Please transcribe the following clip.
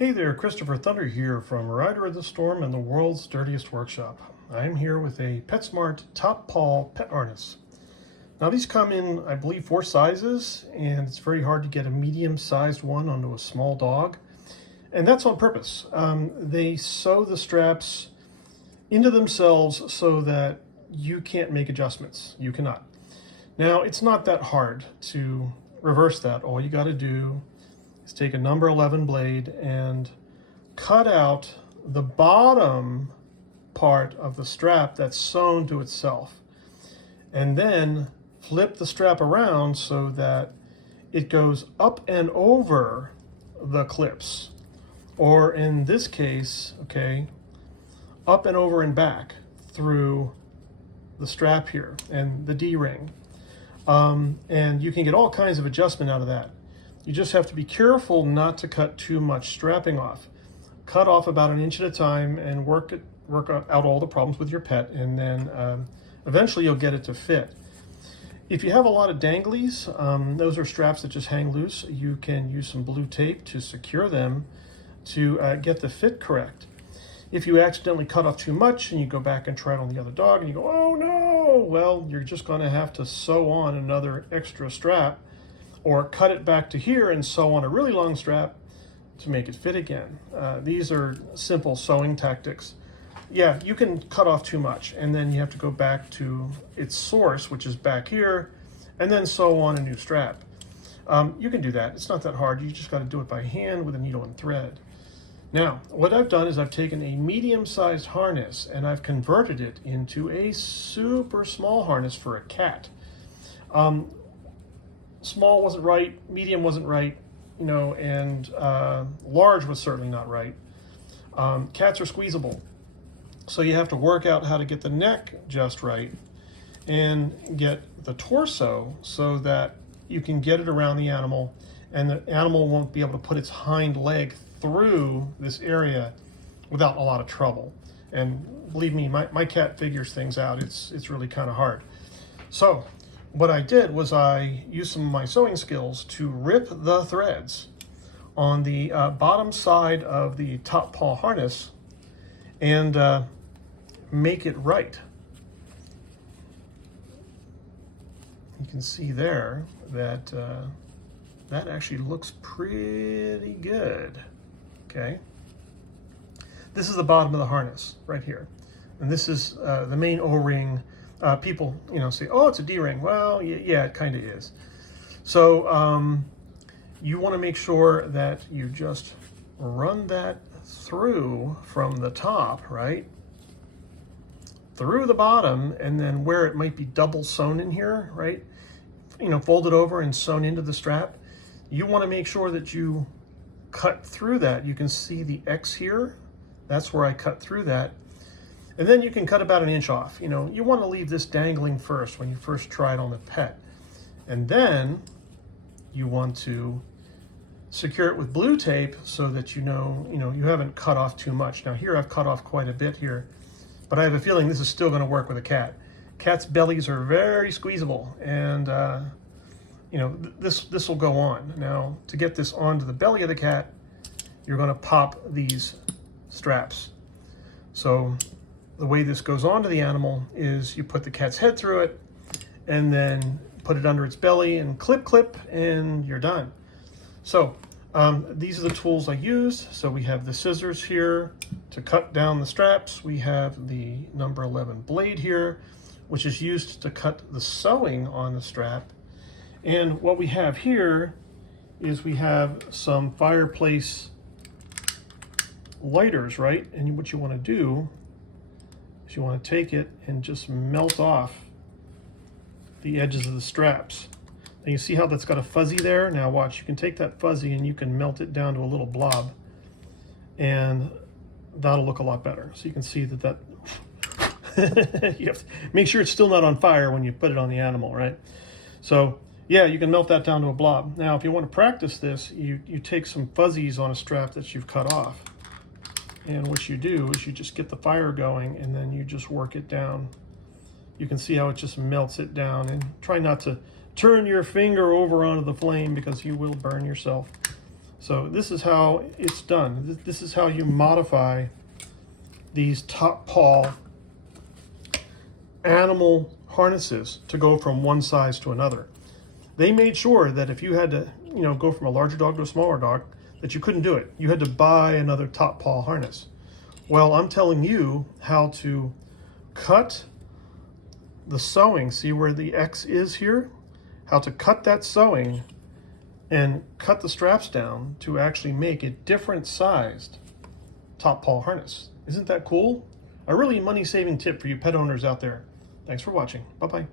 Hey there, Christopher Thunder here from Rider of the Storm and the World's Dirtiest Workshop. I'm here with a PetSmart Top Paw pet harness. Now these come in, I believe, 4 sizes, and it's very hard to get a medium-sized one onto a small dog. And that's on purpose. They sew the straps into themselves so that you can't make adjustments. You cannot. Now, it's not that hard to reverse that. All you got to do is take a number 11 blade and cut out the bottom part of the strap that's sewn to itself, and then flip the strap around so that it goes up and over the clips, or in this case, okay, up and over and back through the strap here and the D-ring. And you can get all kinds of adjustment out of that. You just have to be careful not to cut too much strapping off. Cut off about 1 inch at a time and work out all the problems with your pet, and then eventually you'll get it to fit. If you have a lot of danglies, those are straps that just hang loose. You can use some blue tape to secure them to get the fit correct. If you accidentally cut off too much and you go back and try it on the other dog and you go, oh no, well, you're just going to have to sew on another extra strap, or cut it back to here and sew on a really long strap to make it fit again. These are simple sewing tactics. Yeah, you can cut off too much, and then you have to go back to its source, which is back here, and then sew on a new strap. You can do that. It's not that hard. You just got to do it by hand with a needle and thread. Now, what I've done is I've taken a medium-sized harness and I've converted it into a super small harness for a cat. Small wasn't right, medium wasn't right, you know, and large was certainly not right. Cats are squeezable, so you have to work out how to get the neck just right and get the torso so that you can get it around the animal, and the animal won't be able to put its hind leg through this area without a lot of trouble. And believe me, my cat figures things out. It's really kind of hard. So what I did was I used some of my sewing skills to rip the threads on the bottom side of the top paw harness and make it right. You can see there that that actually looks pretty good. Okay. This is the bottom of the harness right here, and this is the main O-ring. People, say, oh, it's a D-ring. Well, yeah, it kind of is. So you want to make sure that you just run that through from the top, right, through the bottom, and then where it might be double sewn in here, right, fold it over and sewn into the strap. You want to make sure that you cut through that. You can see the X here. That's where I cut through that. And then you can cut about 1 inch off. You want to leave this dangling first when you first try it on the pet. And then you want to secure it with blue tape so that you haven't cut off too much. Now here I've cut off quite a bit here, but I have a feeling this is still going to work with a cat. Cats' bellies are very squeezable, and this will go on. Now, to get this onto the belly of the cat, you're going to pop these straps. So the way this goes onto the animal is you put the cat's head through it and then put it under its belly and clip, and you're done. So these are the tools I used. So we have the scissors here to cut down the straps. We have the number 11 blade here, which is used to cut the sewing on the strap. And what we have here is we have some fireplace lighters, right? And what you want to do is you want to take it and just melt off the edges of the straps. And you see how that's got a fuzzy there? Now watch, you can take that fuzzy and you can melt it down to a little blob, and that'll look a lot better. So you can see that you have to make sure it's still not on fire when you put it on the animal, right? So yeah, you can melt that down to a blob. Now, if you want to practice this, you take some fuzzies on a strap that you've cut off. And what you do is you just get the fire going and then you just work it down. You can see how it just melts it down, and try not to turn your finger over onto the flame because you will burn yourself. So this is how it's done. This is how you modify these top paw animal harnesses to go from one size to another. They made sure that if you had to, go from a larger dog to a smaller dog, that you couldn't do it. You had to buy another top paw harness. Well, I'm telling you how to cut the sewing. See where the X is here? How to cut that sewing and cut the straps down to actually make a different sized top paw harness. Isn't that cool? A really money-saving tip for you pet owners out there. Thanks for watching. Bye-bye.